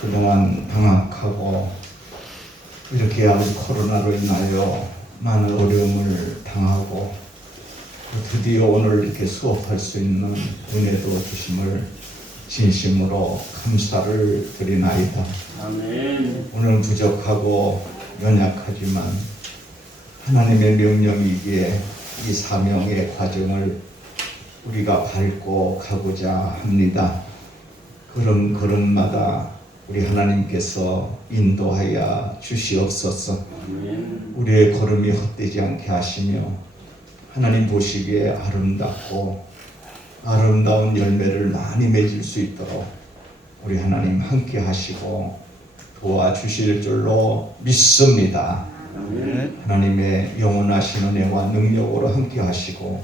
그동안 방학하고 이렇게 아주 코로나로 인하여 많은 어려움을 당하고 드디어 오늘 이렇게 수업할 수 있는 은혜도 주심을 진심으로 감사를 드리나이다. 아멘. 오늘 부족하고 연약하지만 하나님의 명령이기에 이 사명의 과정을 우리가 밟고 가고자 합니다. 걸음마다 우리 하나님께서 인도하여 주시옵소서. 아멘. 우리의 걸음이 헛되지 않게 하시며 하나님 보시기에 아름답고 아름다운 열매를 많이 맺을 수 있도록 우리 하나님 함께 하시고 도와주실 줄로 믿습니다. 아멘. 하나님의 영원하신 은혜와 능력으로 함께 하시고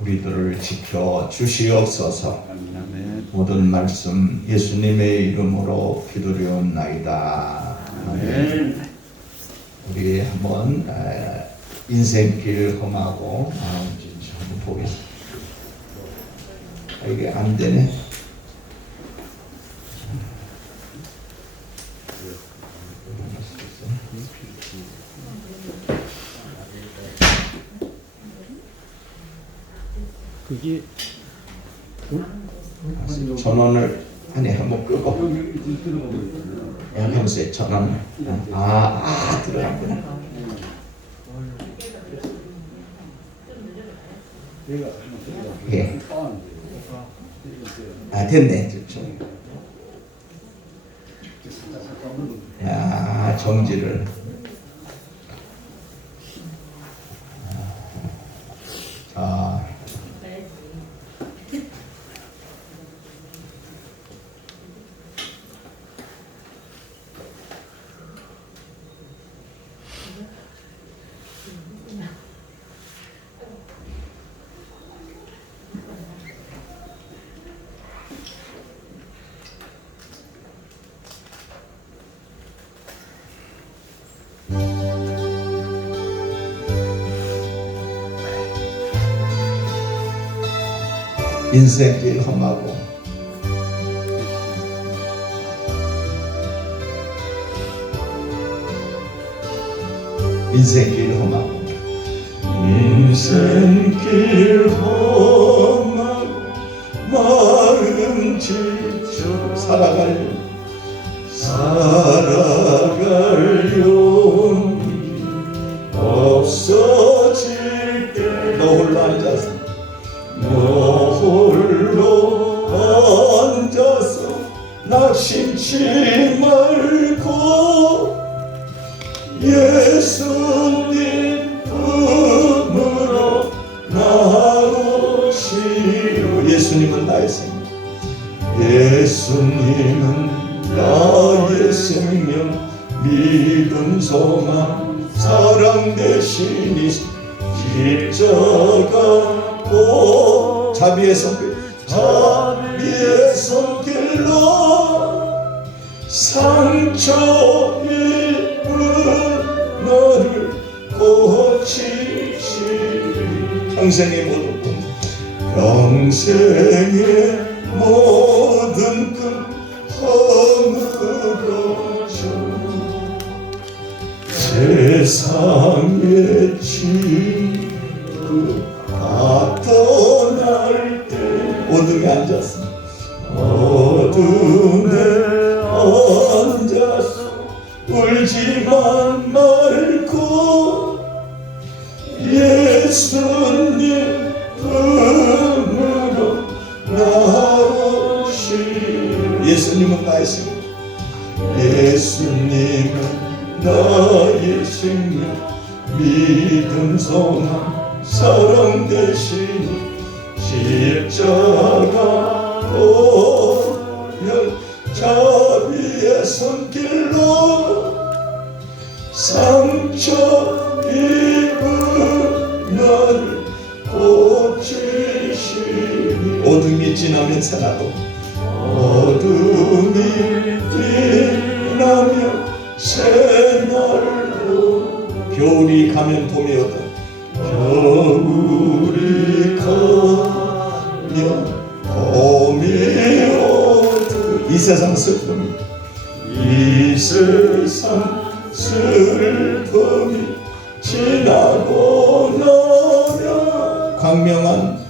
우리들을 지켜 주시옵소서. 아멘. 모든 말씀 예수님의 이름으로 기도드리옵나이다. 아멘. 우리 한번 인생길 험하고 한번 보겠습니다. 이게 안 되네. 그게 전원을 아니 한번 끄고 하면서 전원을 들어갔구나. 예. 됐네. 좋죠. 야, 정지를. 자. 인생길 험하고 인생길 험하고 인생길 험하고 마음 지쳐 살아갈 용기 없어질 때 너 홀로 앉아서 너 홀로 앉아서 낙심치 말고 예수님 품으로 나오시오. 예수님은 나의 생명, 예수님은 나의 생명, 믿음 소망 사랑 되시니 십자가 자비의 손길로 상처 입은 너를 고치시리. 평생의 모든 꿈 허물어져 세상의 친구 다 떠날 때 어둠에 앉아서 울지만 말고 예수님 품으로 나오시오. 예수님은 나의 생명, 예수님은 나의 생명, 믿음 소망 사랑 되시니 십자가 보혈 자비의 손길로 상처 입은 나를 고치시니. 어둠이 지나면 새나도 어둠이 지나면 새날도 겨울이 가면 봄이 오다 겨울이 가면 봄이 오듯 이 세상 슬픔이 이 세상 슬픔이 지나고 나면 광명한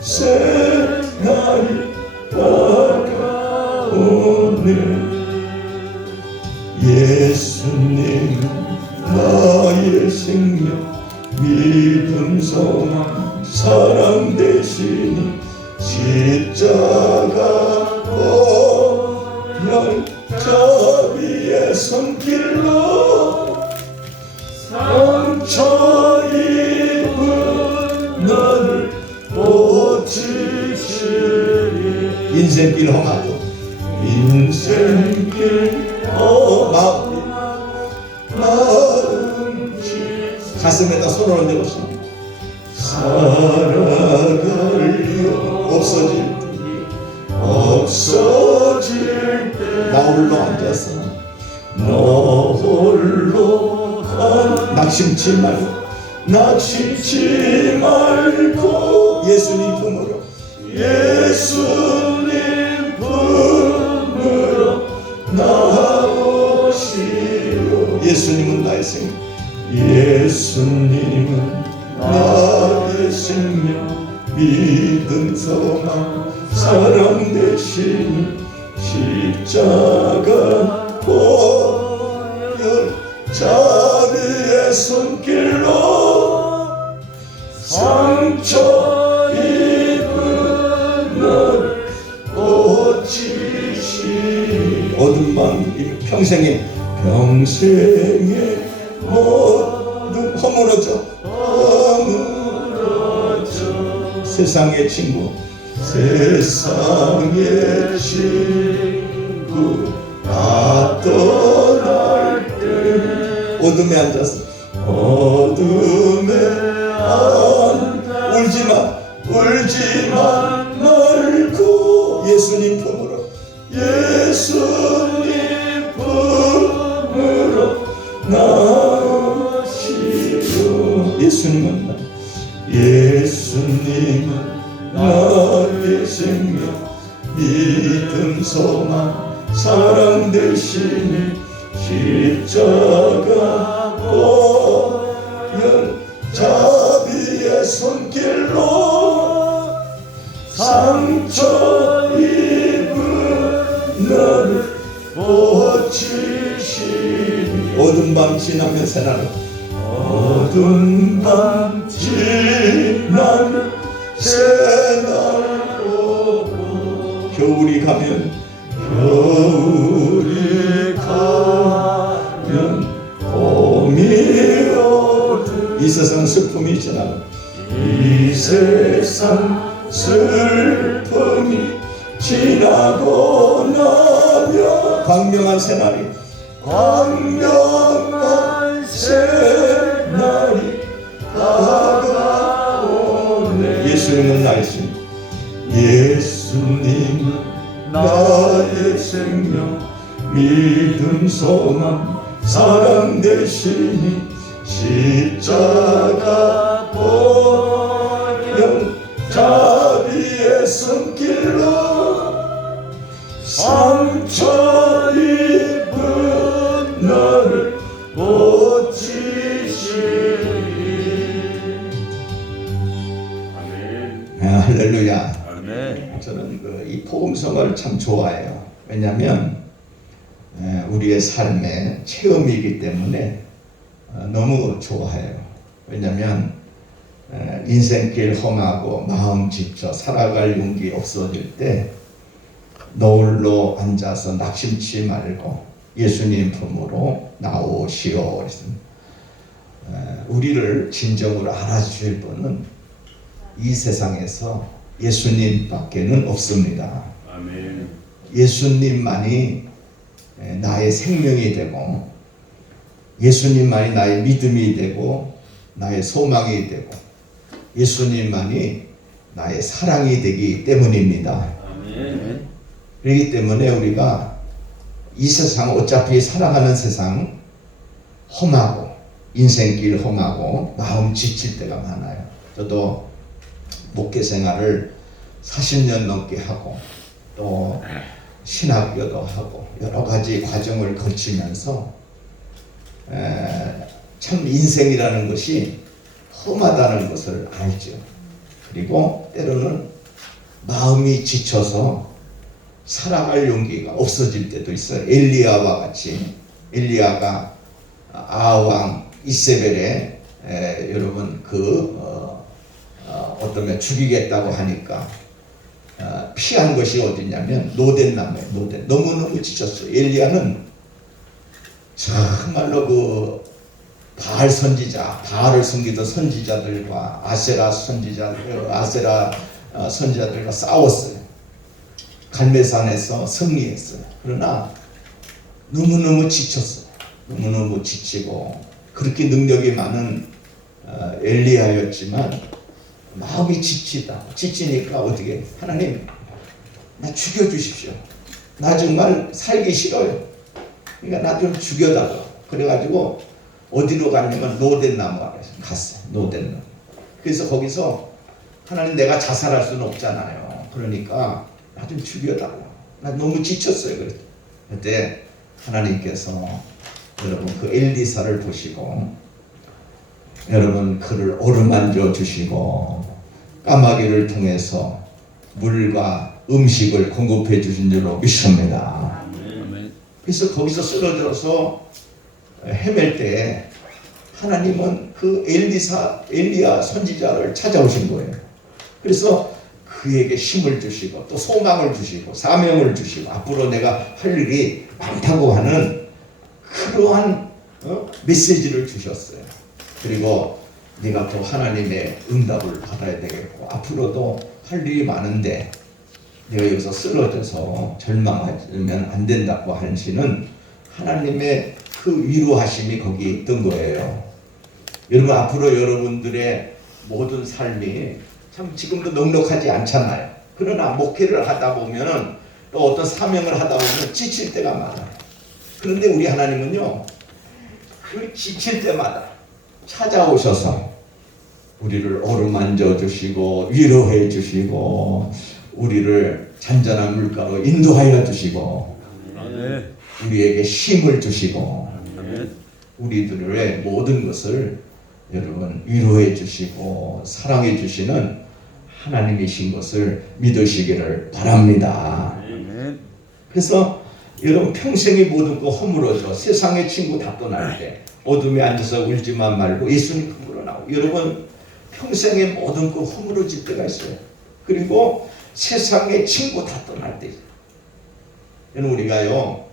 새날이 다가오네. 예수님 나의 생명 믿음 소망 사랑 되시니 십자가 보혈자비의 손길로 상처 입은 나를 고치시리. 인생길 험하고 인생길 마음 가슴에다 손을 얹어보시오. 살아갈 영 없어질 때 나 홀로 앉아서 너 홀로 낙심치 말고 예수님 품으로 나오시오. 예수님은 나의 생명, 예수님은 나의 생명 믿음 소망 사랑 되시니 십자가 보혈 자비의 손길로 상처 입은 나를 고치시니. 어둠 밤 평생의 모두 허물어져 세상의 친구 다 떠날 때 어둠에 앉아서 울지만 말고 예수님 품으로 나오시오. 예수님은 나의 생명 믿음 소망 사랑 되시니 십자가 보혈 자비의 손길로 상처 입은 나를 고치시니. 어두운 밤 지나면 새날로 어두운 밤 지나면 새날로 겨울이 가면 봄이 오듯 이 세상 슬픔이 지나면 이 세상 슬픔이 지나고 나면 광명한 새날이 다가오네. 예수님은 나의 생명, 예수님은 나의 생명 믿음 소망 사랑 되시니 십자가 보혈 자비의 손길로 상처 입은 나를 고치시니. 아멘. 할렐루야. 아멘. 저는 이 복음성을 참 좋아해요. 왜냐하면 우리의 삶의 체험이기 때문에 너무 좋아해요. 왜냐하면 인생길 험하고 마음 지쳐 살아갈 용기 없어질 때 너홀로 앉아서 낙심치 말고 예수님 품으로 나오시오. 우리를 진정으로 알아주실 분은 이 세상에서 예수님밖에는 없습니다. 아멘. 예수님만이 나의 생명이 되고 예수님만이 나의 믿음이 되고 나의 소망이 되고 예수님만이 나의 사랑이 되기 때문입니다. 아멘. 그렇기 때문에 우리가 이 세상 어차피 살아가는 세상 험하고 인생길 험하고 마음 지칠 때가 많아요. 저도 목회 생활을 40년 넘게 하고 또 신학교도 하고 여러 가지 과정을 거치면서 참 인생이라는 것이 험하다는 것을 알죠. 그리고 때로는 마음이 지쳐서 살아갈 용기가 없어질 때도 있어요. 엘리야와 같이 엘리야가 아왕 이세벨에 여러분 어떤 죽이겠다고 하니까 피한 것이 어디냐면 노덴 나무에 너무너무 지쳤어요. 엘리야는 정말로 바알 선지자, 바알을 섬기던 선지자들과 아세라 선지자들과 싸웠어요. 갈멜산에서 승리했어요. 그러나 너무너무 지쳤어요. 너무너무 지치고 그렇게 능력이 많은 엘리야였지만 마음이 지치니까 어떻게 하나님 나 죽여주십시오. 나 정말 살기 싫어요. 그러니까 나 좀 죽여달라. 그래가지고 어디로 갔냐면 노덴 나무 아래 갔어요. 노덴 나무. 그래서 거기서 하나님 내가 자살할 수는 없잖아요. 그러니까 나 좀 죽여달라. 나 너무 지쳤어요. 그때 하나님께서 여러분 그 엘리사를 보시고 여러분 그를 어루만져 주시고 까마귀를 통해서 물과 음식을 공급해 주신 줄로 믿습니다. 그래서 거기서 쓰러져서 헤맬 때 하나님은 그 엘리야 선지자를 찾아오신 거예요. 그래서 그에게 힘을 주시고 또 소망을 주시고 사명을 주시고 앞으로 내가 할 일이 많다고 하는 그러한 메시지를 주셨어요. 그리고 네가 또 하나님의 응답을 받아야 되겠고 앞으로도 할 일이 많은데 내가 여기서 쓰러져서 절망하면 안 된다고 하시는 하나님의 그 위로하심이 거기 있던 거예요. 여러분 앞으로 여러분들의 모든 삶이 참 지금도 넉넉하지 않잖아요. 그러나 목회를 하다 보면은 또 어떤 사명을 하다 보면 지칠 때가 많아요. 그런데 우리 하나님은요 그 지칠 때마다 찾아오셔서 우리를 어루만져 주시고 위로해 주시고 우리를 잔잔한 물가로 인도하여 주시고 우리에게 힘을 주시고 우리들의 모든 것을 여러분 위로해 주시고 사랑해 주시는 하나님이신 것을 믿으시기를 바랍니다. 그래서 여러분 평생이 모든 거 허물어져 세상의 친구 다 떠날 때 어둠에 앉아서 울지만 말고 예수님 품으로 나오고 여러분 평생의 모든 거 허물어질 때가 있어요. 그리고 세상의 친구 다 떠날 때 우리가요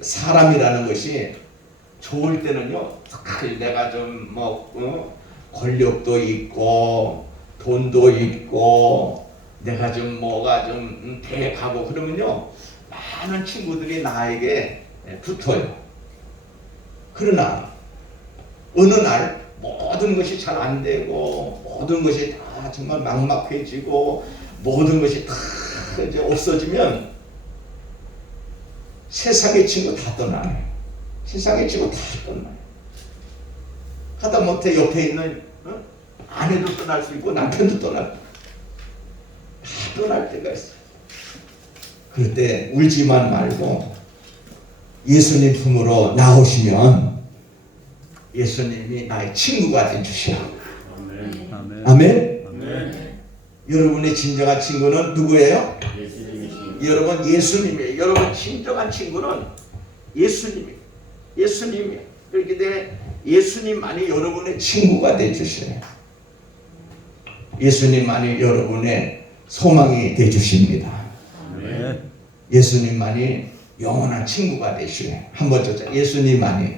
사람이라는 것이 좋을 때는요 내가 좀 권력도 있고 돈도 있고 내가 좀 뭐가 좀 대가고 그러면요 많은 친구들이 나에게 붙어요. 그러나 어느 날 모든 것이 잘 안 되고 모든 것이 다 정말 막막해지고 모든 것이 다 이제 없어지면 세상의 친구 다 떠나요. 세상의 친구 다 떠나요. 하다못해 옆에 있는 아내도 떠날 수 있고 남편도 떠날 다 떠날 때가 있어요. 그럴 때 울지만 말고 예수님 품으로 나오시면 예수님이 나의 친구가 되주시오. 아멘. 아멘. 여러분의 진정한 친구는 누구예요? 여러분 예수님이에요. 여러분 진정한 친구는 예수님이에요. 예수님이에요. 그렇기 때문에 예수님만이 여러분의 친구가 되주셔요. 예수님만이 여러분의 소망이 되주십니다. 예수님만이 영원한 친구가 되시네. 한번 더 예수님만이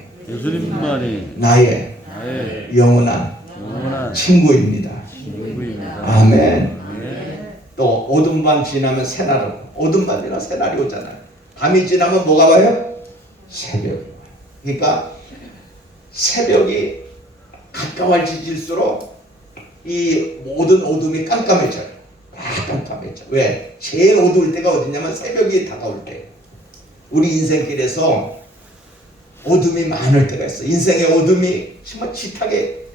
나의 영원한 친구입니다. 아멘. 또 어두운 밤 지나면 새날이 어두운 밤 지나면 새날이 오잖아요. 밤이 지나면 뭐가 와요? 새벽이. 그러니까 새벽이 가까워질수록 이 모든 어둠이 깜깜해져요. 다 깜깜해져. 왜? 제일 어두울 때가 어디냐면 새벽이 다가올 때. 우리 인생길에서 어둠이 많을 때가 있어. 인생의 어둠이 정말 짙게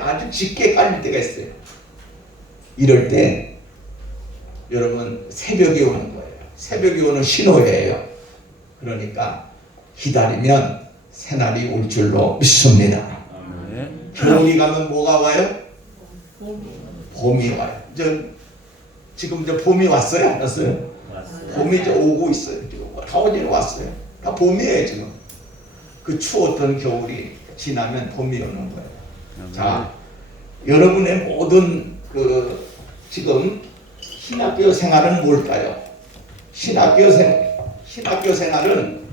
아주 짙게 깔릴 때가 있어요. 이럴 때 여러분 새벽이 오는 거예요. 새벽이 오는 신호예요. 그러니까 기다리면 새날이 올 줄로 믿습니다. 아멘. 겨울이 가면 뭐가 와요? 봄이 와요. 지금 이제 봄이 왔어요? 안 왔어요? 봄이 이제 오고 있어요. 지금 가오지는 왔어요. 다 봄이에요 지금. 그 추웠던 겨울이 지나면 봄이 오는 거예요. 자, 여러분의 모든 지금 신학교 생활은 뭘까요? 신학교 생활은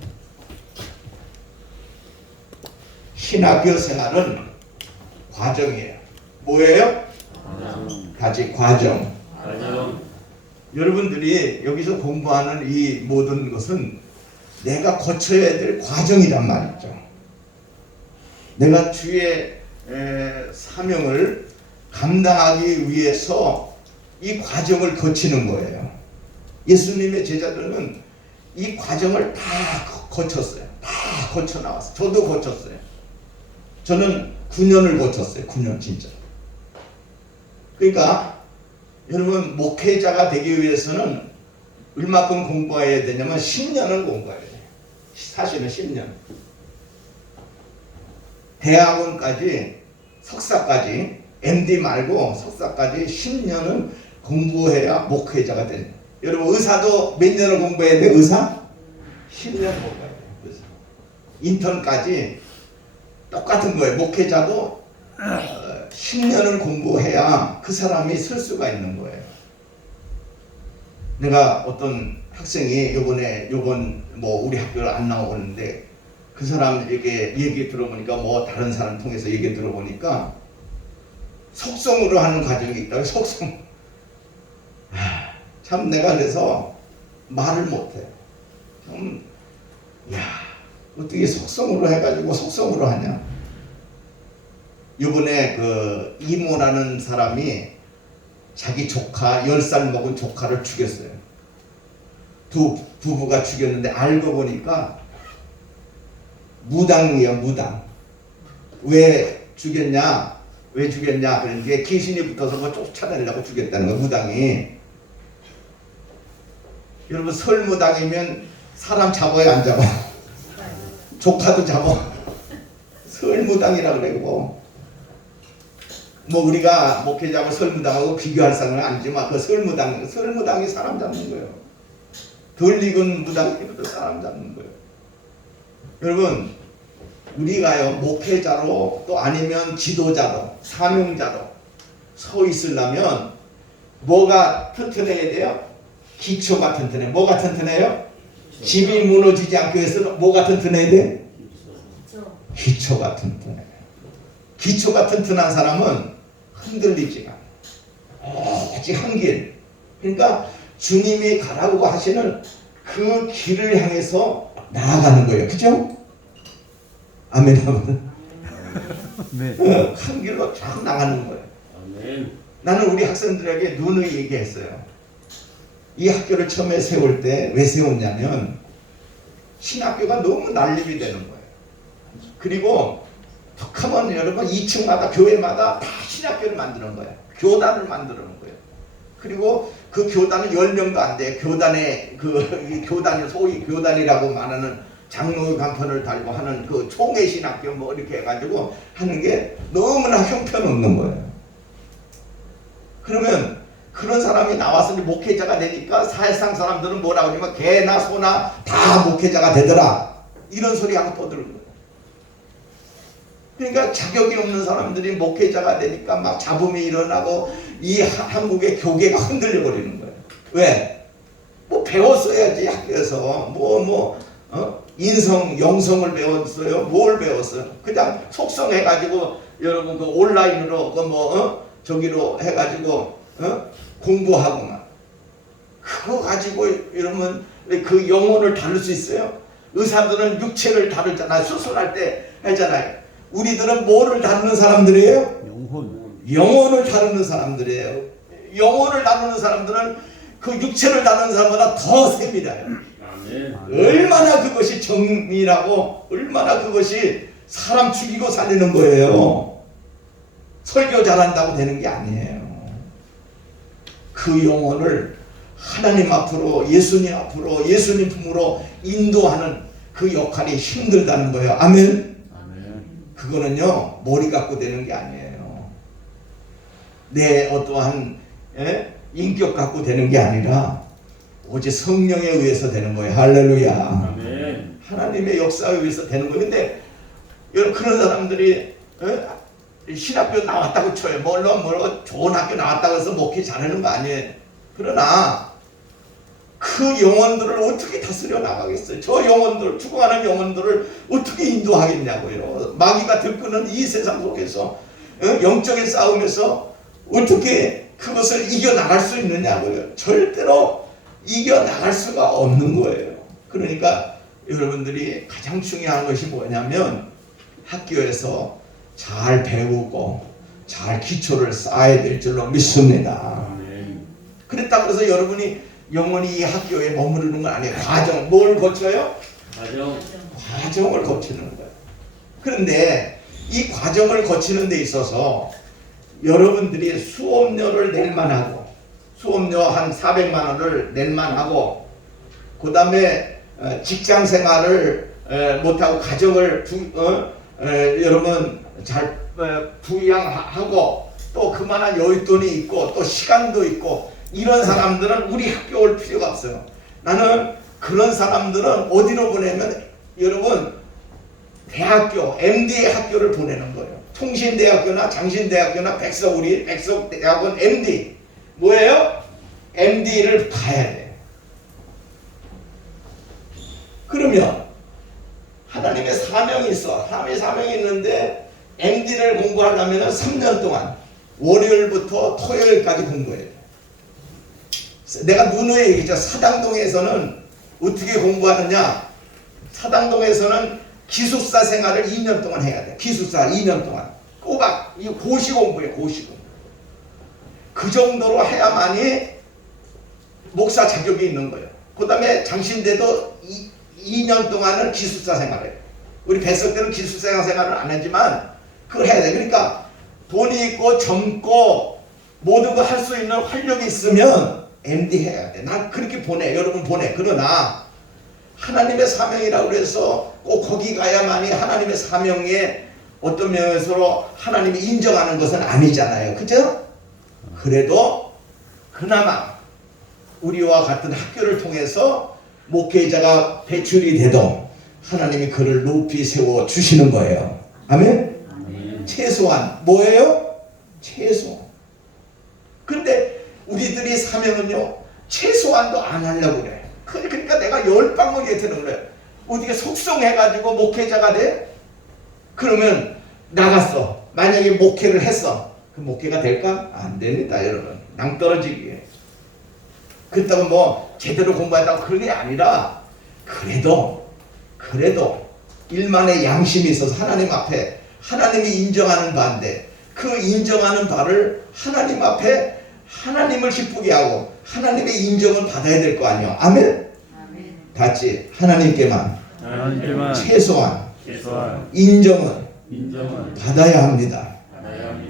과정이에요. 뭐예요? 다시 과정. 여러분들이 여기서 공부하는 이 모든 것은 내가 거쳐야 될 과정이란 말이죠. 내가 주의 사명을 감당하기 위해서 이 과정을 거치는 거예요. 예수님의 제자들은 이 과정을 다 거쳤어요. 다 거쳐 나왔어요. 저도 거쳤어요. 저는 9년을 거쳤어요. 9년 진짜. 그러니까 여러분 목회자가 되기 위해서는 얼마큼 공부해야 되냐면 10년을 공부해야 돼요. 사실은 10년. 대학원까지 석사까지 MD 말고 석사까지 10년은 공부해야 목회자가 돼요. 여러분 의사도 몇 년을 공부해야 돼요? 의사? 10년 공부해야 돼요. 의사. 인턴까지 똑같은 거예요. 목회자도 10년을 공부해야 그 사람이 설 수가 있는 거예요. 내가 어떤 학생이 요번 뭐 우리 학교를 안 나오는데 그 사람에게 얘기 들어보니까 뭐 다른 사람 통해서 얘기 들어보니까 속성으로 하는 과정이 있다고. 속성. 참 내가 그래서 말을 못해. 참, 어떻게 속성으로 해가지고 속성으로 하냐. 이번에 그 이모라는 사람이 자기 조카 10살 먹은 조카를 죽였어요. 두 부부가 죽였는데 알고 보니까 무당이에요. 무당. 왜 죽였냐 그러니까 귀신이 붙어서 뭐 쫓아내려고 죽였다는 거예요. 무당이. 여러분 설무당이면 사람 잡아야 안 잡아? 조카도 잡아. 설무당이라 그래고 뭐 우리가 목회자하고 설무당하고 비교할 상황은 아니지만 그 설무당이 사람 잡는 거예요. 덜 익은 무당이도 사람 잡는 거예요. 여러분 우리가요 목회자로 또 아니면 지도자로 사명자로 서 있으려면 뭐가 튼튼해야 돼요? 기초가 튼튼해. 뭐가 튼튼해요? 집이 무너지지 않기 위해서는 뭐가 튼튼해야 돼? 기초가 튼튼해. 기초가 튼튼한 사람은 흔들리지가 않아. 오직 한 길. 그러니까 주님이 가라고 하시는 그 길을 향해서 나아가는 거예요. 그죠? 아멘. 네. 한 길로 쫙 나가는 거예요. 아멘. 나는 우리 학생들에게 누누이 얘기했어요. 이 학교를 처음에 세울 때 왜 세웠냐면 신학교가 너무 난립이 되는 거예요. 그리고 덕하면 여러분 2층마다 교회마다 다 신학교를 만드는 거예요. 교단을 만드는 거예요. 그리고 그 교단은 10명도 안 돼요. 교단에 교단이 소위 교단이라고 말하는 장로 간판을 달고 하는 그 총회 신학교 뭐 이렇게 해가지고 하는 게 너무나 형편없는 거예요. 그러면 그런 사람이 나와서 목회자가 되니까 사회상 사람들은 뭐라고 하냐면 개나 소나 다 목회자가 되더라. 이런 소리 하고 떠드는 거예요. 그러니까 자격이 없는 사람들이 목회자가 되니까 막 잡음이 일어나고 이 한국의 교계가 흔들려 버리는 거예요. 왜? 뭐 배웠어야지 학교에서 인성, 영성을 배웠어요. 뭘 배웠어요? 그냥 속성해가지고 여러분 그 온라인으로 저기로 해가지고 공부하고만 그거 가지고 여러분 그 영혼을 다룰 수 있어요? 의사들은 육체를 다루잖아요. 수술할 때 하잖아요. 우리들은 뭐를 다루는 사람들이에요? 영혼을 다루는 사람들이에요. 영혼을 다루는 사람들은 그 육체를 다루는 사람보다 더 셉니다. 아멘. 얼마나 그것이 정밀하고 얼마나 그것이 사람 죽이고 살리는 거예요. 설교 잘한다고 되는 게 아니에요. 그 영혼을 하나님 앞으로, 예수님 앞으로, 예수님 품으로 인도하는 그 역할이 힘들다는 거예요. 아멘. 그거는요 머리 갖고 되는 게 아니에요. 내 어떠한 인격 갖고 되는 게 아니라 오직 성령에 의해서 되는 거예요. 할렐루야. 아멘. 하나님의 역사에 의해서 되는 거예요. 근데 여러분 그런 사람들이 신학교 나왔다고 쳐요. 물론 좋은 학교 나왔다고 해서 목회 잘하는 거 아니에요. 그러나 그 영혼들을 어떻게 다스려 나가겠어요? 저 영혼들, 죽어가는 영혼들을 어떻게 인도하겠냐고요. 마귀가 들끄는 이 세상 속에서 영적인 싸움에서 어떻게 그것을 이겨나갈 수 있느냐고요. 절대로 이겨나갈 수가 없는 거예요. 그러니까 여러분들이 가장 중요한 것이 뭐냐면 학교에서 잘 배우고 잘 기초를 쌓아야 될 줄로 믿습니다. 아멘. 그렇다고 해서 여러분이 영원히 이 학교에 머무르는 건 아니에요. 과정, 뭘 거쳐요? 가정. 과정을 거치는 거예요. 그런데 이 과정을 거치는 데 있어서 여러분들이 수업료를 낼 만하고 수업료 한 400만 원을 낼 만하고 그 다음에 직장 생활을 못하고 가정을 여러분 잘 부양하고 또 그만한 여윳돈이 있고 또 시간도 있고 이런 사람들은 우리 학교 올 필요가 없어요. 나는 그런 사람들은 어디로 보내면 여러분 대학교, MD 학교를 보내는 거예요. 통신대학교나 장신대학교나 우리 백석대학원 MD 뭐예요? MD를 가야 돼요. 그러면 하나님의 사명이 있어. 하나님의 사명이 있는데 MD를 공부하려면 3년 동안 월요일부터 토요일까지 공부해야 돼. 내가 누누이 얘기했죠. 사당동에서는 어떻게 공부하느냐? 사당동에서는 기숙사 생활을 2년 동안 해야 돼. 기숙사 2년 동안 꼬박 이 고시 공부예요. 고시 공부. 그 정도로 해야만이 목사 자격이 있는 거예요. 그 다음에 장신대도 2년 동안은 기숙사 생활을 해요. 우리 뱃속 때는 기숙사 생활을 안 하지만 그걸 해야 돼. 그러니까 돈이 있고 젊고 모든 거 할 수 있는 활력이 있으면 MD 해야 돼. 난 그렇게 보내. 여러분 보내. 그러나 하나님의 사명이라고 해서 꼭 거기 가야만이 하나님의 사명에 어떤 면에서 하나님이 인정하는 것은 아니잖아요. 그죠? 그래도 그나마 우리와 같은 학교를 통해서 목회자가 배출이 돼도 하나님이 그를 높이 세워 주시는 거예요. 아멘? 아멘. 최소한 뭐예요? 최소한. 근데 우리들이 사명은요 최소한도 안 하려고 그래. 그러니까 내가 열방을 되는 거예요. 어떻게 속성해가지고 목회자가 돼? 그러면 나갔어. 만약에 목회를 했어. 그 목회가 될까? 안 됩니다, 여러분. 낭떠러지기에. 그렇다고 뭐 제대로 공부했다고 그런 게 아니라 그래도 일만의 양심이 있어서 하나님 앞에 하나님이 인정하는 바인데 그 인정하는 바를 하나님 앞에 하나님을 기쁘게 하고 하나님의 인정을 받아야 될 거 아니에요. 아멘? 같이 하나님께만 최소한 인정을 받아야 합니다.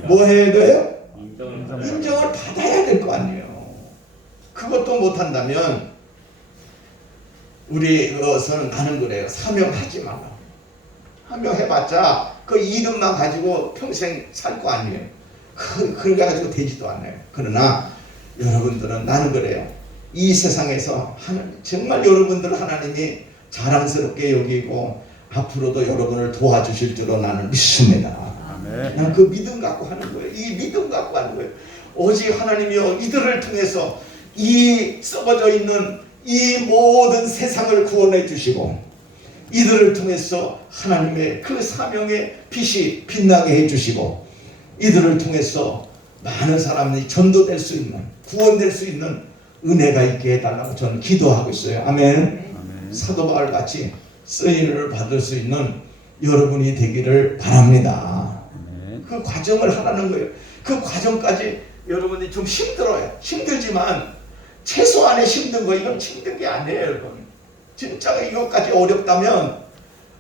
뭐 해야 돼요? 인정을 받아야 될 거 아니에요. 그것도 못한다면 우리 것은 나는 그래요. 사명하지 마라. 사명해봤자 그 이름만 가지고 평생 살 거 아니에요. 그거 가지고 되지도 않아요. 그러나 여러분들은 나는 그래요. 이 세상에서 정말 여러분들 하나님이 자랑스럽게 여기고 앞으로도 여러분을 도와주실 줄로 나는 믿습니다. 나는 그 믿음 갖고 하는 거예요. 이 믿음 갖고 하는 거예요. 오직 하나님이여 이들을 통해서 이 썩어져 있는 이 모든 세상을 구원해 주시고 이들을 통해서 하나님의 그 사명의 빛이 빛나게 해주시고 이들을 통해서 많은 사람들이 전도될 수 있는 구원될 수 있는 은혜가 있게 해달라고 저는 기도하고 있어요. 아멘. 사도 바울 같이 쓰임을 받을 수 있는 여러분이 되기를 바랍니다. 그 과정을 하라는 거예요. 그 과정까지 여러분이 좀 힘들어요. 힘들지만 최소한의 힘든 거 이건 힘든 게 아니에요, 여러분. 진짜 이것까지 어렵다면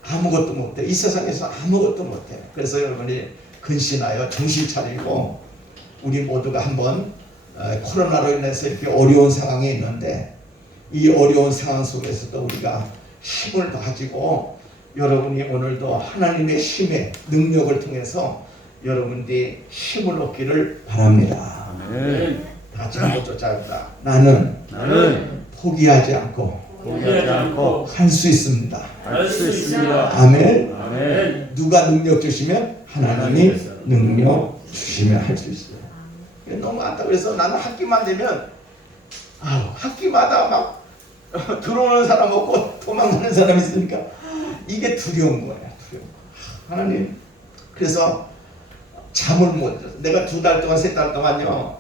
아무것도 못해. 이 세상에서 아무것도 못해. 그래서 여러분이 근신하여 정신 차리고 우리 모두가 한번 코로나로 인해서 이렇게 어려운 상황에 있는데 이 어려운 상황 속에서도 우리가 힘을 가지고 여러분이 오늘도 하나님의 힘의 능력을 통해서 여러분들이 힘을 얻기를 바랍니다. 아멘. 다 같이 한번 쫓아갑니다. 나는 포기하지 않고 포기하지 않고 할 수 있습니다. 할 수 있습니다. 아멘. 아멘. 누가 능력 주시면 하나님이 능력 주시면 할 수 있어요. 너무 안타. 그래서 나는 학기만 되면 학기마다 막 들어오는 사람 없고 도망가는 사람 있으니까 이게 두려운 거야. 두려운 거. 하나님. 그래서 잠을 못 자서 내가 2달 동안 3달 동안요.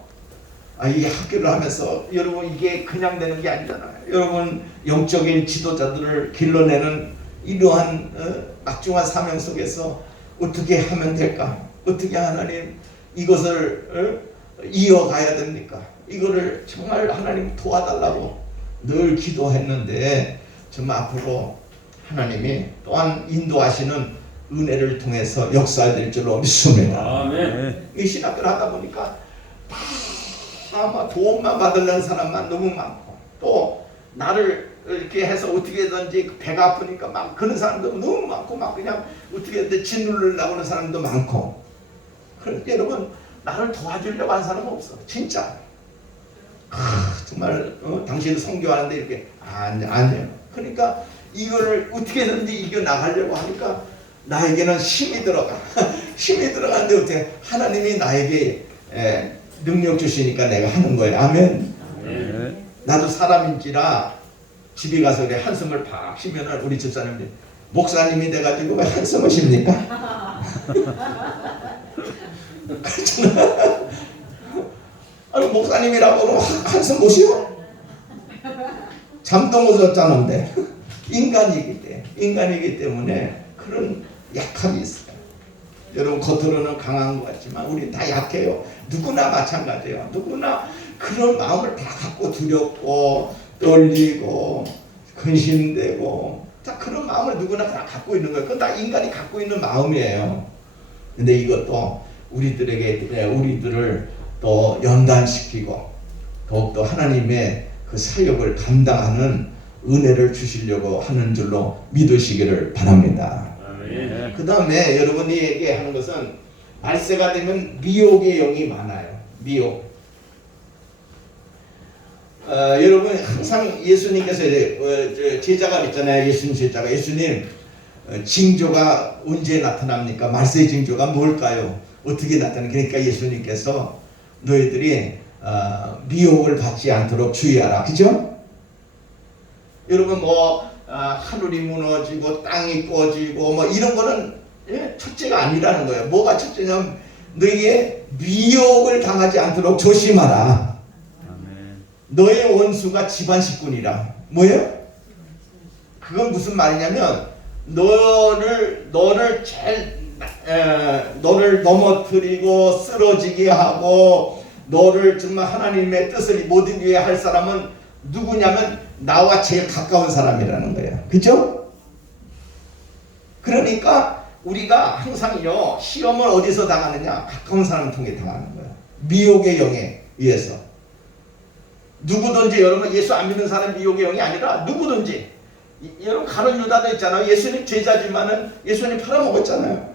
이 학교를 하면서 여러분 이게 그냥 되는 게 아니잖아요. 여러분 영적인 지도자들을 길러내는 이러한 막중한 사명 속에서 어떻게 하면 될까? 어떻게 하나님 이것을 이어가야 됩니까? 이거를 정말 하나님 도와달라고 늘 기도했는데 정말 앞으로 하나님이 또한 인도하시는 은혜를 통해서 역사될 줄로 믿습니다. 아멘. 이 신학교를 하다 보니까 아마 도움만 받으려는 사람만 너무 많고 또 나를 이렇게 해서 어떻게든지 배가 아프니까 막 그런 사람도 너무 많고 막 그냥 어떻게든 짓누르려고 하는 사람도 많고 그러니까 여러분 나를 도와주려고 하는 사람은 없어. 진짜 정말 당신 선교하는데 이렇게 아니에요. 그러니까 이거를 어떻게든지 이겨나가려고 하니까 나에게는 힘이 들어가. 힘이 들어가는데 어떻게 하나님이 나에게 능력 주시니까 내가 하는 거예요. 아멘. 아멘. 나도 사람인지라 집에 가서 그래 한숨을 팍 쉬면은 우리 집사님이 목사님이 돼가지고 왜 한숨을 쉽니까? 그렇잖아. 아니 목사님이라고 그러면 한숨 못 쉬어? 잠도 못 잤다는데 인간이기 때문에 그런 약함이 있어요. 여러분 겉으로는 강한 것 같지만 우리 다 약해요. 누구나 마찬가지예요. 누구나 그런 마음을 다 갖고 두렵고 떨리고 근심되고 다 그런 마음을 누구나 다 갖고 있는 거예요. 그건 다 인간이 갖고 있는 마음이에요. 근데 이것도 우리들을 또 연단시키고 더욱더 하나님의 그 사역을 감당하는 은혜를 주시려고 하는 줄로 믿으시기를 바랍니다. 그 다음에 여러분이 얘기하는 것은 말세가 되면 미혹의 영이 많아요. 미혹. 여러분 항상 예수님께서 제자가 있잖아요. 예수님 제자가 예수님 징조가 언제 나타납니까? 말세 징조가 뭘까요? 어떻게 나타나요? 그러니까 예수님께서 너희들이 미혹을 받지 않도록 주의하라. 그죠? 여러분 하늘이 무너지고 땅이 꺼지고 이런 거는 첫째가 아니라는 거예요. 뭐가 첫째냐면 너희에게 미혹을 당하지 않도록 조심하라. 아멘. 너의 원수가 집안 식구니라. 뭐예요? 그건 무슨 말이냐면 너를 넘어뜨리고 쓰러지게 하고 너를 정말 하나님의 뜻을 못 이루게 할 사람은 누구냐면 나와 제일 가까운 사람이라는 거예요. 그죠? 그러니까 우리가 항상요 시험을 어디서 당하느냐? 가까운 사람을 통해 당하는 거예요. 미혹의 영에 의해서. 누구든지 여러분 예수 안 믿는 사람 미혹의 영이 아니라 누구든지 여러분 가룟 유다도 있잖아요. 예수님 제자지만은 예수님 팔아먹었잖아요.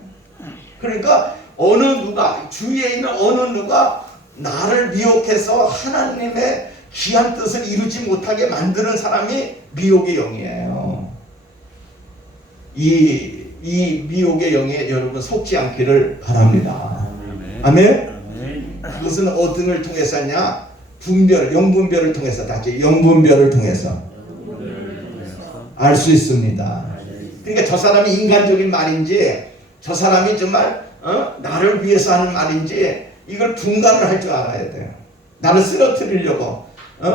그러니까 어느 누가 주위에 있는 어느 누가 나를 미혹해서 하나님의 귀한 뜻을 이루지 못하게 만드는 사람이 미혹의 영이에요. 이 미혹의 영에 여러분 속지 않기를 바랍니다. 아멘. 그것은 어떤을 통해서 하냐? 영분별을 통해서 다시 영분별을 통해서 알 수 있습니다. 그러니까 저 사람이 인간적인 말인지 저 사람이 정말 나를 위해서 하는 말인지 이걸 분간을 할 줄 알아야 돼요. 나를 쓰러뜨리려고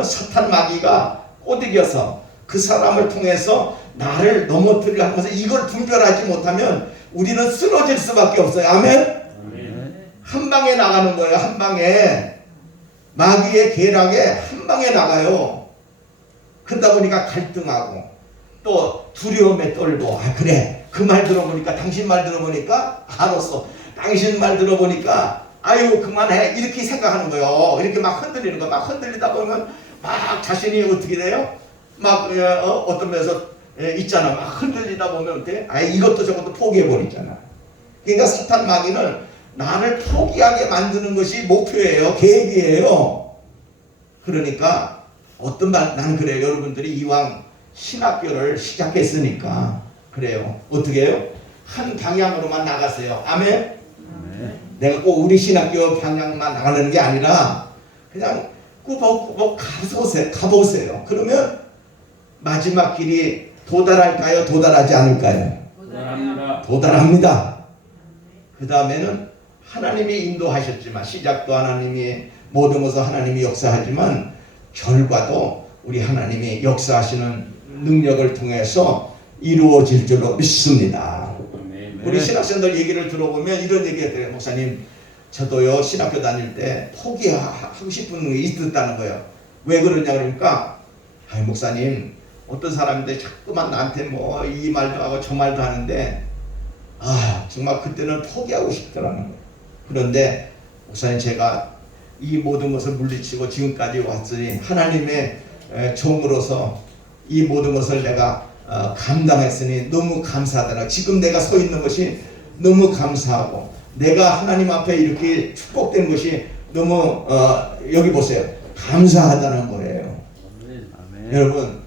사탄 마귀가 꼬드겨서 그 사람을 통해서 나를 넘어뜨리려 하면서 이걸 분별하지 못하면 우리는 쓰러질 수밖에 없어요. 아멘? 한 방에 나가는 거예요. 한 방에. 마귀의 계략에 한 방에 나가요. 그러다 보니까 갈등하고 또 두려움에 떨고 그래 그 말 들어보니까 당신 말 들어보니까 알았어. 당신 말 들어보니까 아유 그만해 이렇게 생각하는 거예요. 이렇게 막 흔들리는 거. 막 흔들리다 보면 막 자신이 어떻게 돼요? 막 어떤 면에서 있잖아. 막 흔들리다 보면 어때? 아예 이것도 저것도 포기해버리잖아. 그러니까 사탄 마귀는 나를 포기하게 만드는 것이 목표예요. 계획이에요. 그러니까 나는 그래요. 여러분들이 이왕 신학교를 시작했으니까 그래요. 어떻게 해요? 한 방향으로만 나가세요. 아멘? 내가 꼭 우리 신학교 방향만 나가는 게 아니라 그냥 꾸벅꾸벅 가보세요. 그러면 마지막 길이 도달할까요? 도달하지 않을까요? 도달합니다. 그 다음에는 하나님이 인도하셨지만 시작도 하나님이 모든 것을 하나님이 역사하지만 결과도 우리 하나님이 역사하시는 능력을 통해서 이루어질 줄로 믿습니다. 우리 신학생들 얘기를 들어보면 이런 얘기가 돼요. 목사님 저도요 신학교 다닐 때 포기하고 싶은 게 있었다는 거예요. 왜 그러냐 그러니까 목사님 어떤 사람인데 자꾸만 나한테 뭐 이 말도 하고 저 말도 하는데 정말 그때는 포기하고 싶더라는 거예요. 그런데 목사님 제가 이 모든 것을 물리치고 지금까지 왔으니 하나님의 종으로서 이 모든 것을 내가 감당했으니 너무 감사하더라. 지금 내가 서 있는 것이 너무 감사하고 내가 하나님 앞에 이렇게 축복된 것이 너무 여기 보세요. 감사하다는 거예요. 아멘.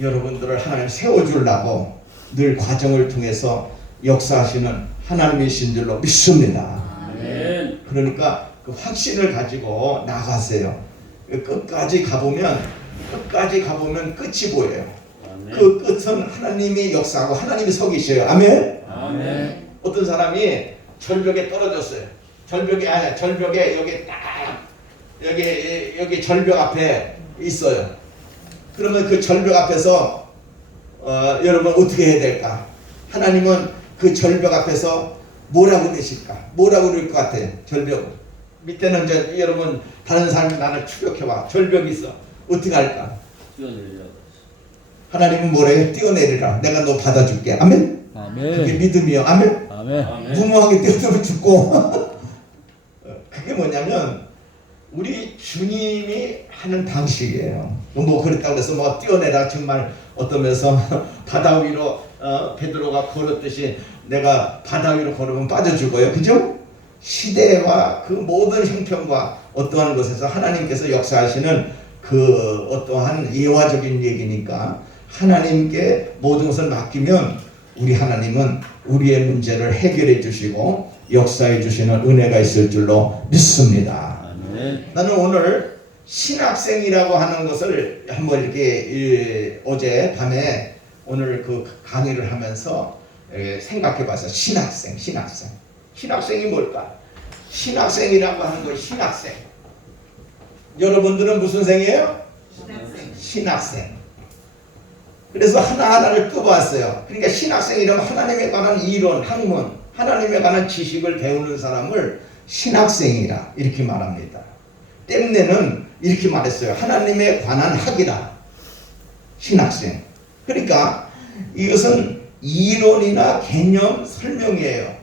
여러분들을 하나님 세워주려고 늘 과정을 통해서 역사하시는 하나님이신 줄로 믿습니다. 아멘. 그러니까 그 확신을 가지고 나가세요. 끝까지 가보면 끝이 보여요. 아멘. 그 끝은 하나님이 역사하고 하나님이 서 계셔요. 아멘. 아멘. 어떤 사람이 절벽에 떨어졌어요. 절벽에 여기 딱 여기 절벽 앞에 있어요. 그러면 그 절벽 앞에서 여러분 어떻게 해야 될까? 하나님은 그 절벽 앞에서 뭐라고 되실까? 뭐라고 그럴 것 같아요? 절벽 밑에는 이제 여러분 다른 사람이 나를 추격해봐. 절벽이 있어. 어떻게 할까? 뛰어내려. 하나님은 뭐래요? 뛰어내리라. 내가 너 받아줄게. 아멘? 아멘. 그게 믿음이요. 아멘? 아멘. 무모하게 뛰어들면 죽고. 그게 뭐냐면 우리 주님이 하는 방식이에요. 뭐 그렇다고 해서 뭐 뛰어내라 정말 어떤 면에서 바다 위로 베드로가 걸었듯이 내가 바다 위로 걸으면 빠져 죽어요. 그죠? 시대와 그 모든 형편과 어떠한 것에서 하나님께서 역사하시는 그 어떠한 예화적인 얘기니까 하나님께 모든 것을 맡기면 우리 하나님은 우리의 문제를 해결해 주시고 역사해 주시는 은혜가 있을 줄로 믿습니다. 나는 오늘 신학생이라고 하는 것을 한번 이렇게 어제 밤에 오늘 그 강의를 하면서 생각해 봤어요. 신학생이 뭘까? 신학생이라고 하는 건 신학생. 여러분들은 무슨 생이에요? 신학생. 그래서 하나하나를 꼽아왔어요. 그러니까 신학생이라면 하나님에 관한 이론, 학문, 하나님에 관한 지식을 배우는 사람을 신학생이라 이렇게 말합니다. 땜내는 이렇게 말했어요. 하나님에 관한 학이라. 신학생. 그러니까 이것은 이론이나 개념 설명이에요.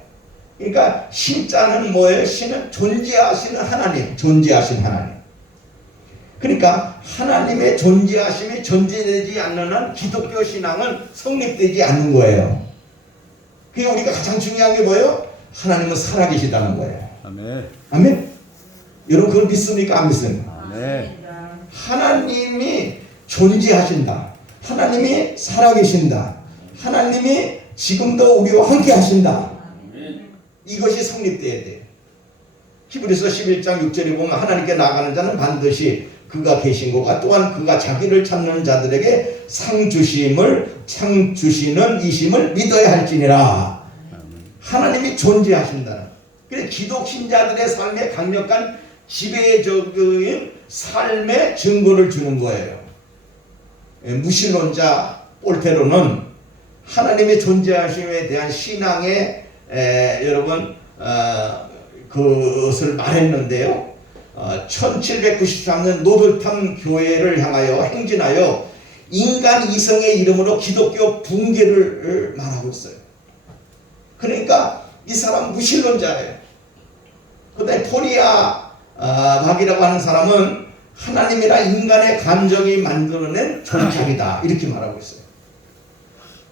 그러니까 신자는 뭐예요? 신은 존재하시는 하나님. 그러니까 하나님의 존재하심이 존재되지 않는 한 기독교 신앙은 성립되지 않는 거예요. 그게 우리가 가장 중요한 게 뭐예요? 하나님은 살아계시다는 거예요. 아멘. 아멘. 여러분 그걸 믿습니까? 안 믿습니까? 아멘. 하나님이 존재하신다. 하나님이 살아계신다. 하나님이 지금도 우리와 함께 하신다. 이것이 성립돼야 돼요. 히브리서 11장 6절에 보면 하나님께 나아가는 자는 반드시 그가 계신 것과 또한 그가 자기를 찾는 자들에게 상 주시는 이심을 믿어야 할지니라. 하나님이 존재하신다는. 그래서 기독 신자들의 삶에 강력한 지배적인 삶의 증거를 주는 거예요. 무신론자 볼테로는 하나님의 존재하심에 대한 신앙의 여러분 그것을 말했는데요. 1793년 노들탐 교회를 향하여 행진하여 인간 이성의 이름으로 기독교 붕괴를 말하고 있어요. 그러니까 이 사람 무신론자예요. 그다음에 포리아 박이라고 하는 사람은 하나님이나 인간의 감정이 만들어낸 존재이다 이렇게 말하고 있어요.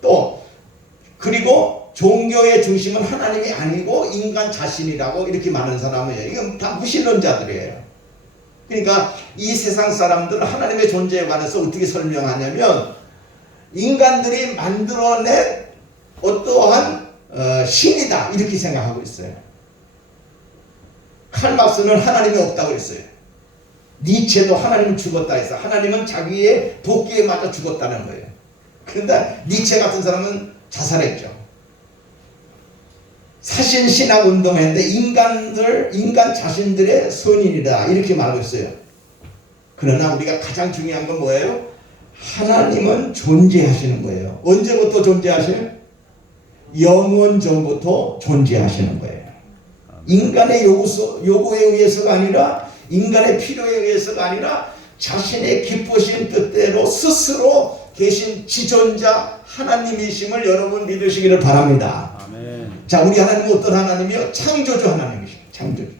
또 그리고 종교의 중심은 하나님이 아니고 인간 자신이라고 이렇게 말하는 사람이에요. 이건 다 무신론자들이에요. 그러니까 이 세상 사람들은 하나님의 존재에 관해서 어떻게 설명하냐면 인간들이 만들어낸 어떠한 신이다 이렇게 생각하고 있어요. 칼막스는 하나님이 없다고 그랬어요. 니체도 하나님은 죽었다 해서 하나님은 자기의 도끼에 맞아 죽었다는 거예요. 그런데 니체 같은 사람은 자살했죠. 사신 신학 운동했는데 인간 자신들의 선인이다 이렇게 말하고 있어요. 그러나 우리가 가장 중요한 건 뭐예요? 하나님은 존재하시는 거예요. 언제부터 존재하셔요? 영원 전부터 존재하시는 거예요. 인간의 요구에 의해서가 아니라 인간의 필요에 의해서가 아니라 자신의 기쁘신 뜻대로 스스로 계신 지존자 하나님이심을 여러분 믿으시기를 바랍니다. 아멘. 자, 우리 하나님은 어떤 하나님이요? 창조주 하나님이십니다. 창조주.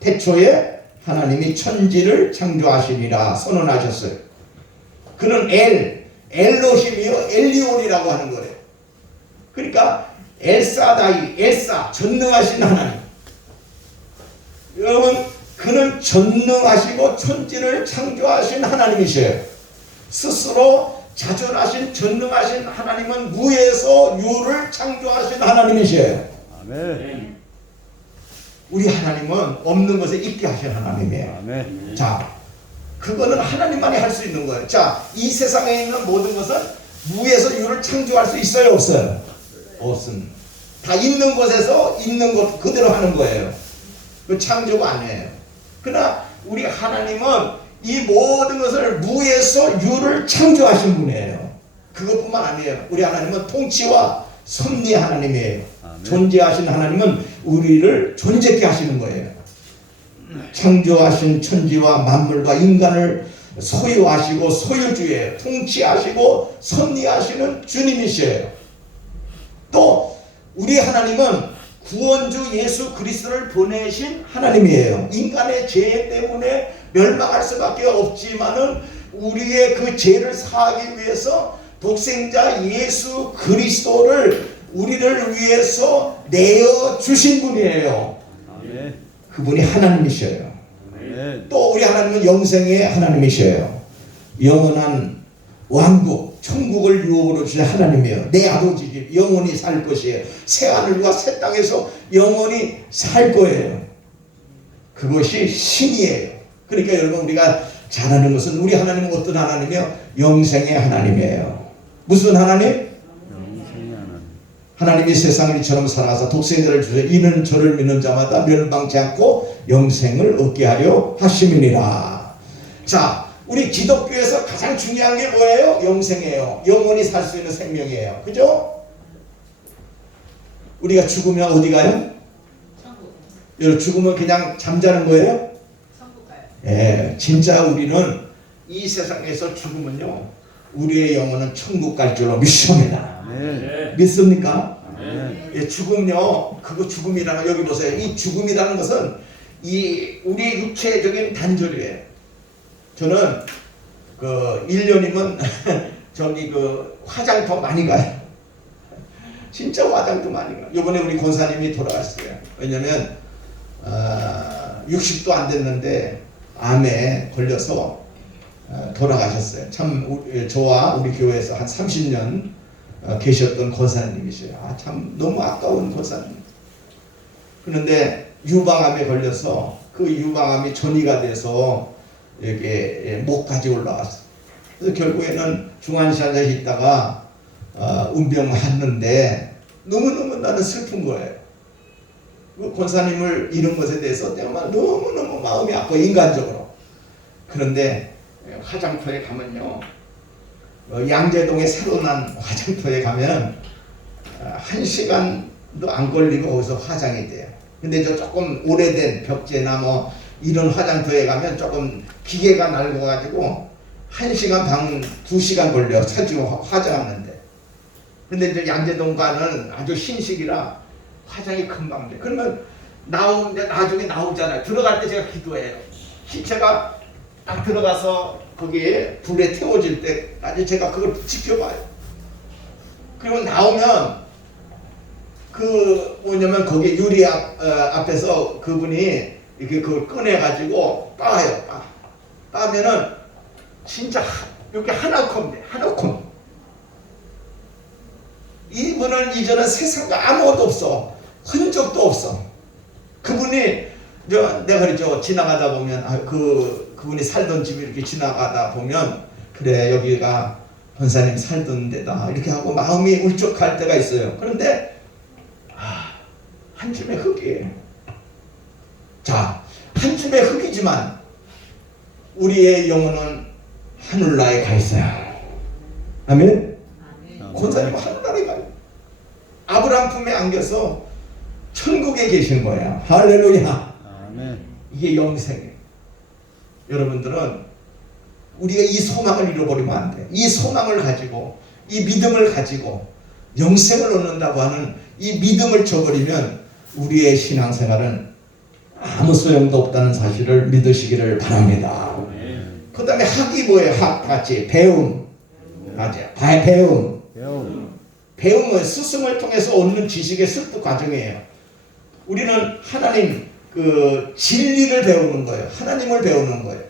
태초에 하나님이 천지를 창조하시니라 선언하셨어요. 그는 엘로힘이요 엘리온이라고 하는 거예요. 그러니까 엘사 전능하신 하나님. 여러분 그는 전능하시고 천지를 창조하신 하나님이셔요. 스스로 자존하신 전능하신 하나님은 무에서 유를 창조하신 하나님이셔요. 아멘. 우리 하나님은 없는 것에 있게 하신 하나님이에요. 아멘. 자, 그거는 하나님만이 할 수 있는 거예요. 자, 이 세상에 있는 모든 것은 무에서 유를 창조할 수 있어요, 없어요? 없습니다. 다 있는 곳에서 있는 것 그대로 하는 거예요. 그 창조가 아니에요. 그러나 우리 하나님은 이 모든 것을 무에서 유를 창조하신 분이에요. 그것뿐만 아니에요. 우리 하나님은 통치와 섭리 하나님이에요. 아멘. 존재하신 하나님은 우리를 존재케 하시는 거예요. 창조하신 천지와 만물과 인간을 소유하시고 소유주예요. 통치하시고 섭리하시는 주님이시에요. 또 우리 하나님은 구원주 예수 그리스도를 보내신 하나님이에요. 인간의 죄 때문에 멸망할 수밖에 없지만은 우리의 그 죄를 사하기 위해서 독생자 예수 그리스도를 우리를 위해서 내어 주신 분이에요. 아멘. 그분이 하나님이셔요. 아멘. 또 우리 하나님은 영생의 하나님이셔요. 영원한 왕국, 천국을 유업으로 주신 하나님이에요. 내 아버지 집 영원히 살 것이에요. 새 하늘과 새 땅에서 영원히 살 거예요. 그것이 신이에요. 그러니까 여러분 우리가 잘 아는 것은 우리 하나님은 어떤 하나님이요? 영생의 하나님이에요. 무슨 하나님? 영생의 하나님. 하나님이 세상을 이처럼 살아서 독생자를 주셔 이는 저를 믿는 자마다 멸망치 않고 영생을 얻게 하려 하심이니라. 자, 우리 기독교에서 가장 중요한 게 뭐예요? 영생이에요. 영원히 살 수 있는 생명이에요. 그죠? 우리가 죽으면 어디 가요? 천국. 여러분 죽으면 그냥 잠자는 거예요? 천국 가요. 예, 진짜 우리는 이 세상에서 죽으면요 우리의 영혼은 천국 갈 줄로 믿습니다. 아멘. 믿습니까? 아멘. 예, 죽음요 그거 죽음이라는 여기 보세요. 이 죽음이라는 것은 이 우리 육체적인 단절이에요. 저는 그 1년이면 저기 그 화장터 많이 가요. 진짜 화장터 많이 가요. 이번에 우리 권사님이 돌아갔어요. 왜냐면 60도 안 됐는데 암에 걸려서 돌아가셨어요. 참 저와 우리 교회에서 한 30년 계셨던 권사님이셔요. 참 너무 아까운 권사님. 그런데 유방암에 걸려서 그 유방암이 전이가 돼서 이렇게 목까지 올라왔어요. 그래서 결국에는 중환자실에 있다가 운병했는데 너무너무 나는 슬픈 거예요. 그 권사님을 잃은 것에 대해서 정말 너무너무 마음이 아파 인간적으로. 그런데 화장터에 가면요 양재동에 새로 난 화장터에 가면 1시간도 안 걸리고 거기서 화장이 돼요. 근데 저 조금 오래된 벽제나 뭐 이런 화장터에 가면 조금 기계가 낡아가지고 1시간 반, 2시간 걸려 차지고 화장하는데. 근데 이제 양재동 가는 아주 신식이라 화장이 금방 돼. 그러면 나중에 나오잖아요. 들어갈 때 제가 기도해요. 시체가 딱 들어가서 거기에 불에 태워질 때까지 제가 그걸 지켜봐요. 그리고 나오면 거기 유리 앞에서 그분이 이렇게 그걸 꺼내가지고 빠요. 빠면은 진짜 이렇게 하나콤 돼. 하나콤. 이분은 이제는 세상과 아무것도 없어. 흔적도 없어. 그분이 내가 그랬죠. 지나가다 보면 그분이 살던 집이 이렇게 지나가다 보면 그래 여기가 권사님 살던 데다 이렇게 하고 마음이 울적할 때가 있어요. 그런데 한 줌의 흙이에요. 자, 한 줌의 흙이지만 우리의 영혼은 하늘나라에 가 있어요. 아멘. 권사님 하늘나라에 가요. 아브라함 품에 안겨서 천국에 계신 거야. 할렐루야. 아멘. 이게 영생이에요. 여러분들은 우리가 이 소망을 잃어버리면 안 돼. 이 소망을 가지고 이 믿음을 가지고 영생을 얻는다고 하는 이 믿음을 저버리면 우리의 신앙생활은 아무 소용도 없다는 사실을 믿으시기를 바랍니다. 그 다음에 학이 뭐예요? 학 같이 배움. 맞아요. 배움. 배움은 스승을 통해서 얻는 지식의 습득 과정이에요. 우리는 하나님 진리를 배우는 거예요. 하나님을 배우는 거예요.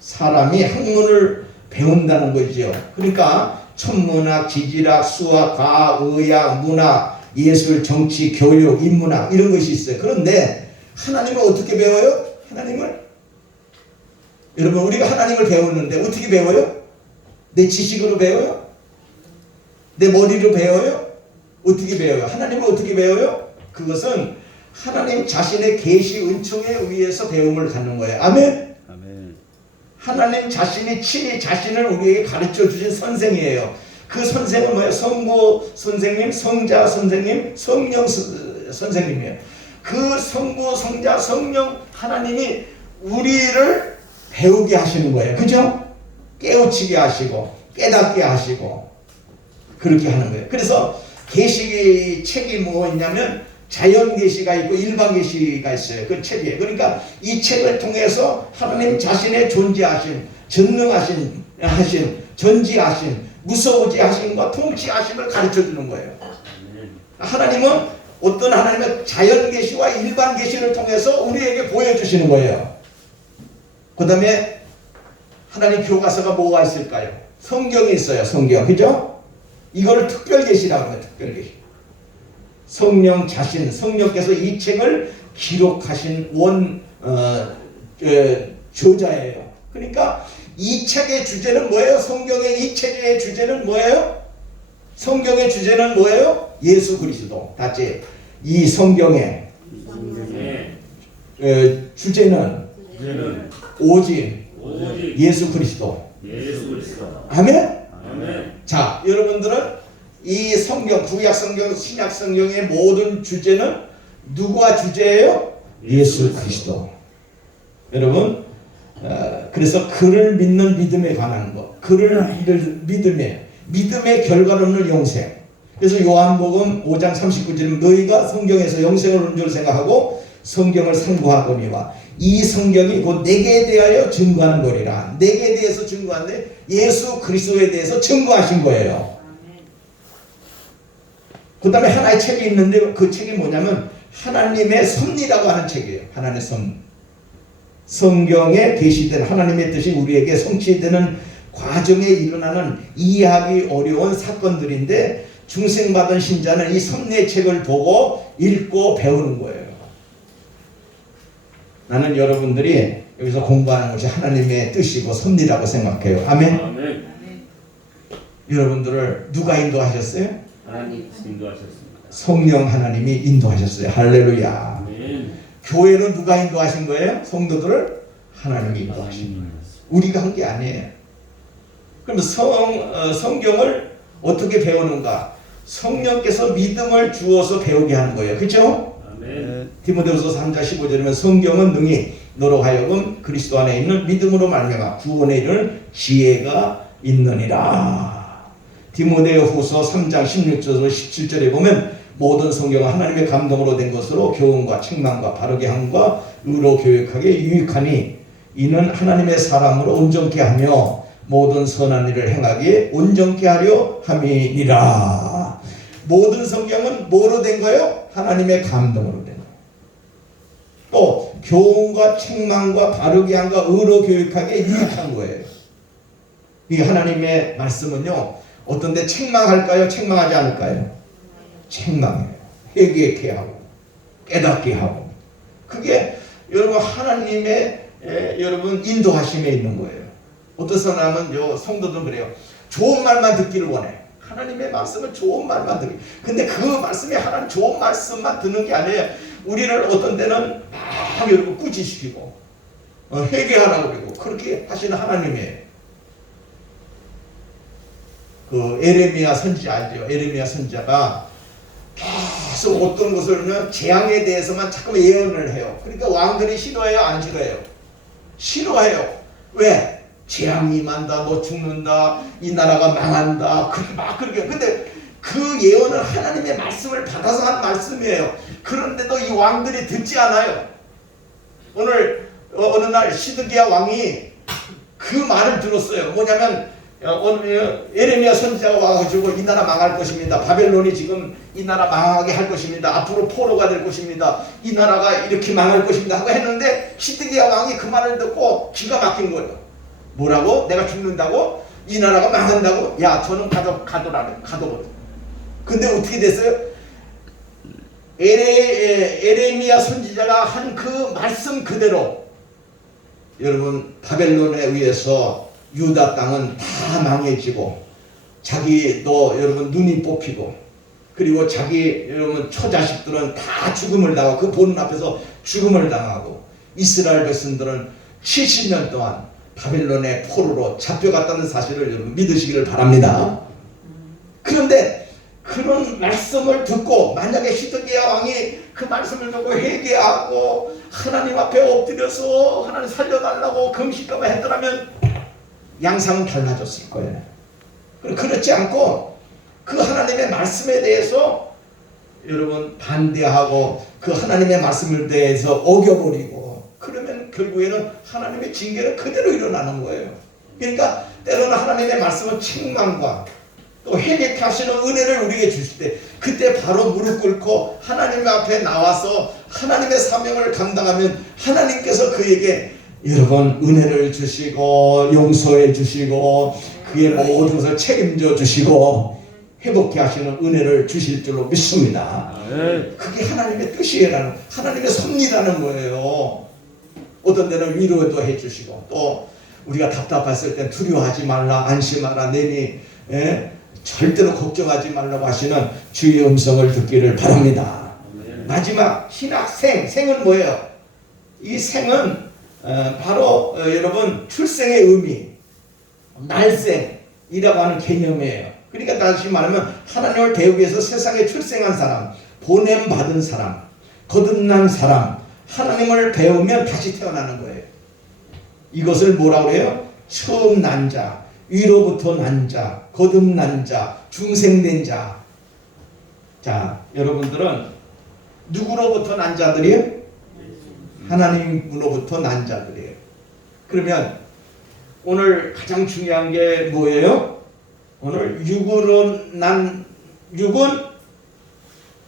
사람이 학문을 배운다는 거죠. 그러니까 천문학, 지질학, 수학, 과학, 의학, 문학, 예술, 정치, 교육, 인문학 이런 것이 있어요. 그런데 하나님을 어떻게 배워요? 하나님을 여러분 우리가 하나님을 배우는데 어떻게 배워요? 내 지식으로 배워요? 내 머리로 배워요? 어떻게 배워요? 하나님을 어떻게 배워요? 그것은 하나님 자신의 계시 은총에 의해서 배움을 갖는 거예요. 아멘. 아멘. 하나님 자신이 친히 자신을 우리에게 가르쳐 주신 선생이에요. 그 선생은 뭐예요? 성부 선생님, 성자 선생님, 성령 선생님이에요. 그 성부, 성자, 성령 하나님이 우리를 배우게 하시는 거예요. 그죠? 깨우치게 하시고 깨닫게 하시고 그렇게 하는 거예요. 그래서 계시 책이 뭐 있냐면 자연 계시가 있고 일반 계시가 있어요. 그 책이에요. 그러니까 이 책을 통해서 하나님 자신의 존재하심, 전능하신 전지하신, 무서우지하심과 통치하심을 가르쳐 주는 거예요. 하나님은 어떤 하나님의 자연 계시와 일반 계시를 통해서 우리에게 보여주시는 거예요. 그 다음에 하나님 교과서가 뭐가 있을까요? 성경이 있어요. 성경. 그죠? 이걸 특별 계시라고 해요. 특별 계시. 성령 자신, 성령께서 이 책을 기록하신 저자예요. 그러니까 이 책의 주제는 뭐예요? 성경의 이 책의 주제는 뭐예요? 성경의 주제는 뭐예요? 예수 그리스도. 다시 이 성경의 주제는 오직 예수 그리스도. 아멘? 자, 여러분들은 이 성경, 구약 성경, 신약 성경의 모든 주제는 누구가 주제예요? 예수 그리스도. 여러분, 그래서 그를 믿는 믿음에 관한 것, 그를 믿음의 결과를 얻는 영생. 그래서 요한복음 5장 39절은 너희가 성경에서 영생을 얻는 줄 생각하고 성경을 상고하거니와 이 성경이 곧 내게 대하여 증거하는 거리라. 내게 대해서 증거하는데 예수 그리스도에 대해서 증거하신 거예요. 그 다음에 하나의 책이 있는데 그 책이 뭐냐면 하나님의 섭리라고 하는 책이에요. 하나님의 섭리. 성경에 계시된 하나님의 뜻이 우리에게 성취되는 과정에 일어나는 이해하기 어려운 사건들인데 중생받은 신자는 이 섭리의 책을 보고 읽고 배우는 거예요. 나는 여러분들이 여기서 공부하는 것이 하나님의 뜻이고 섭리라고 생각해요. 아멘? 아멘. 여러분들을 누가 인도하셨어요? 하나님 인도하셨습니다. 성령 하나님이 인도하셨어요. 할렐루야. 아멘. 교회는 누가 인도하신 거예요? 성도들을 하나님이 인도하신 거예요. 우리가 한 게 아니에요. 그럼 성경을 어떻게 배우는가? 성령께서 믿음을 주어서 배우게 하는 거예요. 그렇죠? 아멘. 디모데후서 3장 15절이면 성경은 능히 너로 하여금 그리스도 안에 있는 믿음으로 말미암아 구원에 이르는 지혜가 있느니라. 디모데후서 3장 16절에서 17절에 보면 모든 성경은 하나님의 감동으로 된 것으로 교훈과 책망과 바르게 함과 의로 교육하게 유익하니 이는 하나님의 사람으로 온전케 하며 모든 선한 일을 행하기에 온전케 하려 함이니라. 모든 성경은 뭐로 된 거예요? 하나님의 감동으로 된 거예요. 또 교훈과 책망과 바르게 함과 의로 교육하기에 유익한 거예요. 이 하나님의 말씀은요, 어떤 데 책망할까요? 책망하지 않을까요? 책망해요. 회개케 하고 깨닫게 하고. 그게 여러분 하나님의 여러분 인도하심에 있는 거예요. 어떤 사람은 성도들 그래요. 좋은 말만 듣기를 원해. 하나님의 말씀은 좋은 말만 듣기. 근데 그 말씀이 하나님 좋은 말씀만 듣는 게 아니에요. 우리를 어떤 데는 막 여러분 꾸짖으시고 회개하라고 그러고 그렇게 하시는 하나님이에요. 그 에레미야 선지자 알죠? 에레미야 선지자가 계속 어떤 것을 재앙에 대해서만 자꾸 예언을 해요. 그러니까 왕들이 싫어해요? 안 싫어해요? 싫어해요. 왜? 재앙이 임한다, 너 죽는다, 이 나라가 망한다, 그렇게 막 그렇게. 근데 그 예언은 하나님의 말씀을 받아서 한 말씀이에요. 그런데도 이 왕들이 듣지 않아요. 오늘 어느 날 시드기야 왕이 그 말을 들었어요. 뭐냐면 오늘 에레미야 선지자가 와가지고 이 나라 망할 것입니다. 바벨론이 지금 이 나라 망하게 할 것입니다. 앞으로 포로가 될 것입니다. 이 나라가 이렇게 망할 것입니다 하고 했는데 시드기야 왕이 그 말을 듣고 기가 막힌 거예요. 뭐라고? 내가 죽는다고? 이 나라가 망한다고? 야, 저는 가도라네. 가도거든. 근데 어떻게 됐어요? 에레미야 선지자가 한 그 말씀 그대로 여러분 바벨론에 의해서 유다 땅은 다 망해지고 자기도 여러분 눈이 뽑히고 그리고 자기 여러분 처자식들은 다 죽음을 당하고 그 보는 앞에서 죽음을 당하고 이스라엘 백성들은 70년 동안 바벨론의 포로로 잡혀갔다는 사실을 여러분 믿으시기를 바랍니다. 그런데 그런 말씀을 듣고 만약에 시드기야 왕이 그 말씀을 듣고 회개하고 하나님 앞에 엎드려서 하나님 살려달라고 금식하고 했더라면 양상은 달라졌을 거예요. 그렇지 않고 그 하나님의 말씀에 대해서 여러분 반대하고 그 하나님의 말씀을 대해서 어겨버리고 그러면 결국에는 하나님의 징계는 그대로 일어나는 거예요. 그러니까 때로는 하나님의 말씀은 책망과 또 회개케 하시는 은혜를 우리에게 주실 때 그때 바로 무릎 꿇고 하나님 앞에 나와서 하나님의 사명을 감당하면 하나님께서 그에게 여러분 은혜를 주시고 용서해 주시고 그의 모든 것을 책임져 주시고 회복케 하시는 은혜를 주실 줄로 믿습니다. 그게 하나님의 뜻이라는 하나님의 섭리라는 거예요. 어떤 데는 위로도 해 주시고 또 우리가 답답했을 때 두려워하지 말라 안심하라 내니 절대로 걱정하지 말라고 하시는 주의 음성을 듣기를 바랍니다. 마지막 생은 뭐예요? 이 생은 바로 여러분 출생의 의미 날생이라고 하는 개념이에요. 그러니까 다시 말하면 하나님을 배우기 위해서 세상에 출생한 사람, 보냄받은 사람, 거듭난 사람, 하나님을 배우면 다시 태어나는 거예요. 이것을 뭐라고 해요? 처음 난 자, 위로부터 난 자, 거듭난 자, 중생된 자. 자, 여러분들은 누구로부터 난 자들이에요? 하나님으로부터 난 자들이에요. 그러면 오늘 가장 중요한 게 뭐예요? 오늘 육으로 난 육은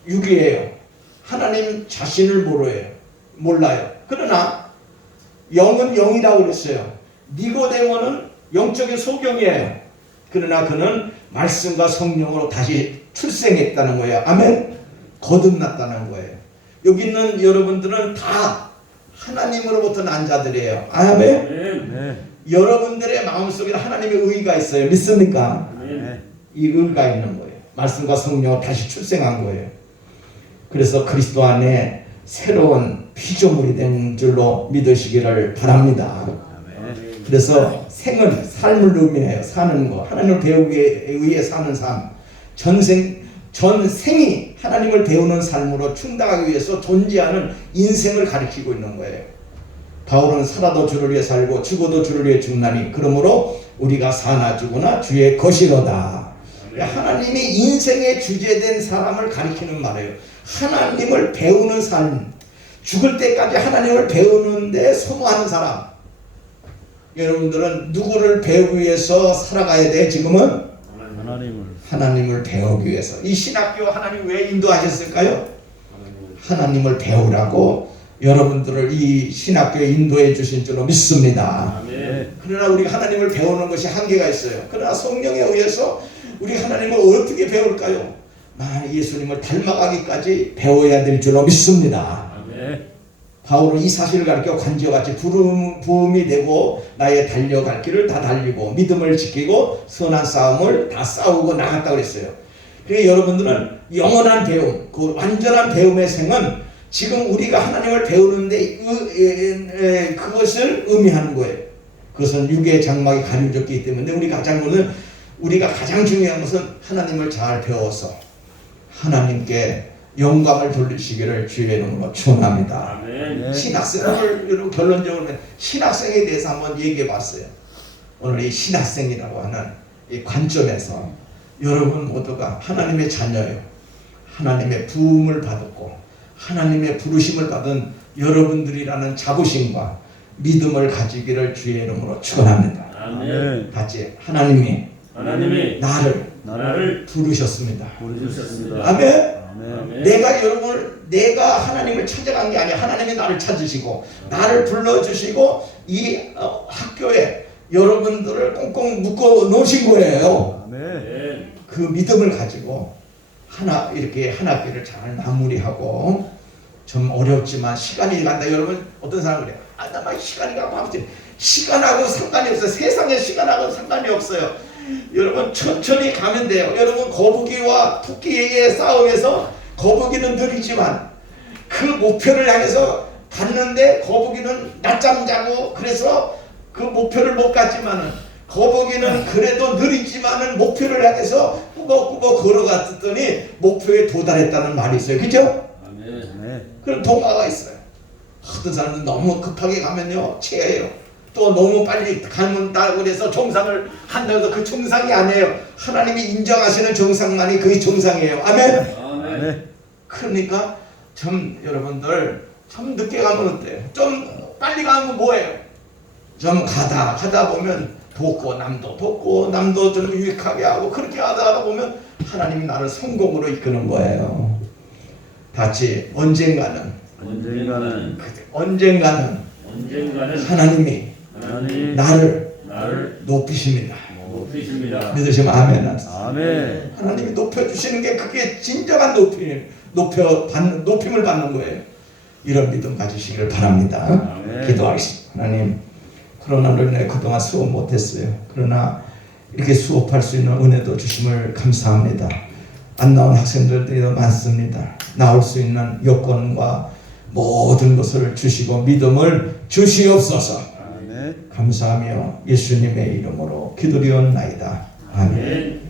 육이에요. 하나님 자신을 몰라요. 그러나 영은 영이라고 그랬어요. 니고데모는 영적인 소경이에요. 그러나 그는 말씀과 성령으로 다시 출생했다는 거예요. 아멘. 거듭났다는 거예요. 여기 있는 여러분들은 다 하나님으로부터 난 자들이에요. 아멘. 여러분들의 마음속에 하나님의 의가 있어요. 믿습니까? 이 의가 있는 거예요. 말씀과 성령으로 다시 출생한 거예요. 그래서 그리스도 안에 새로운 피조물이 된 줄로 믿으시기를 바랍니다. 그래서 생은 삶을 의미해요. 사는 거. 하나님을 배우기 위해 사는 삶. 전생이 하나님을 배우는 삶으로 충당하기 위해서 존재하는 인생을 가리키고 있는 거예요. 바울은 살아도 주를 위해 살고 죽어도 주를 위해 죽나니 그러므로 우리가 사나 죽으나 주의 것이로다. 하나님 하나님이 인생의 주제된 사람을 가리키는 말이에요. 하나님을 배우는 삶, 죽을 때까지 하나님을 배우는데 소모하는 사람. 여러분들은 누구를 배우기 위해서 살아가야 돼? 지금은 하나님을 배우기 위해서. 이 신학교 하나님 왜 인도하셨을까요? 하나님을 배우라고 여러분들을 이 신학교에 인도해 주신 줄로 믿습니다. 그러나 우리가 하나님을 배우는 것이 한계가 있어요. 그러나 성령에 의해서 우리 하나님을 어떻게 배울까요? 예수님을 닮아가기까지 배워야 될 줄로 믿습니다. 바울은 이 사실을 가르쳐 관지와같이 부음이 되고 나의 달려갈 길을 다 달리고 믿음을 지키고 선한 싸움을 다 싸우고 나갔다고 그랬어요. 그러니까 여러분들은 영원한 배움, 그 완전한 배움의 생은 지금 우리가 하나님을 배우는데 그것을 의미하는 거예요. 그것은 육의 장막이 가려졌기 때문에 우리가 가장 중요한 것은 하나님을 잘 배워서 하나님께 영광을 돌리시기를 주의 이름으로 축원합니다. 신학생을 여러분 결론적으로 신학생에 대해서 한번 얘기해 봤어요. 오늘 이 신학생이라고 하는 이 관점에서 여러분 모두가 하나님의 자녀예요. 하나님의 부음을 받았고 하나님의 부르심을 받은 여러분들이라는 자부심과 믿음을 가지기를 주의 이름으로 축원합니다. 같이 하나님이 나를 부르셨습니다. 아멘. 내가 하나님을 찾아간 게 아니야. 하나님이 나를 찾으시고 나를 불러주시고 이 학교에 여러분들을 꽁꽁 묶어 놓으신 거예요. 그 믿음을 가지고 이렇게 한 학기를 잘 마무리하고 좀 어렵지만 시간이 간다. 여러분 어떤 사람은 그래요. 나 막 시간이 가고 아무튼 시간하고 상관이 없어요. 세상에 시간하고 상관이 없어요. 여러분 천천히 가면 돼요. 여러분 거북이와 토끼의 싸움에서 거북이는 느리지만 그 목표를 향해서 갔는데 거북이는 낮잠 자고 그래서 그 목표를 못 갔지만은 거북이는 그래도 느리지만은 목표를 향해서 꾸벅꾸벅 걸어갔더니 목표에 도달했다는 말이 있어요. 그죠? 그런 동화가 있어요. 어떤 사람은 너무 급하게 가면요 체해요. 또 너무 빨리 가면 그래서 정상을 한다고 해서 그 정상이 아니에요. 하나님이 인정하시는 정상만이 그게 정상이에요. 아멘. 그러니까 좀 여러분들 좀 늦게 가면 어때요? 좀 빨리 가면 뭐예요? 좀 가다 보면 남도 좀 유익하게 하고 그렇게 하다 보면 하나님이 나를 성공으로 이끄는 거예요. 같이 언젠가는 하나님이 나를 높이십니다. 믿으시면 아멘. 하나님이 높여주시는 게 그게 진정한 높임을 받는 거예요. 이런 믿음 가지시기를 바랍니다. 기도하겠습니다. 하나님, 코로나로 인해 그동안 수업 못했어요. 그러나 이렇게 수업할 수 있는 은혜도 주심을 감사합니다. 안 나온 학생들이 많습니다. 나올 수 있는 여건과 모든 것을 주시고 믿음을 주시옵소서. 감사하며 예수님의 이름으로 기도드리옵나이다. 아멘.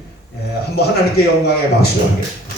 한번 하나님께 영광의 박수를 하겠습니다.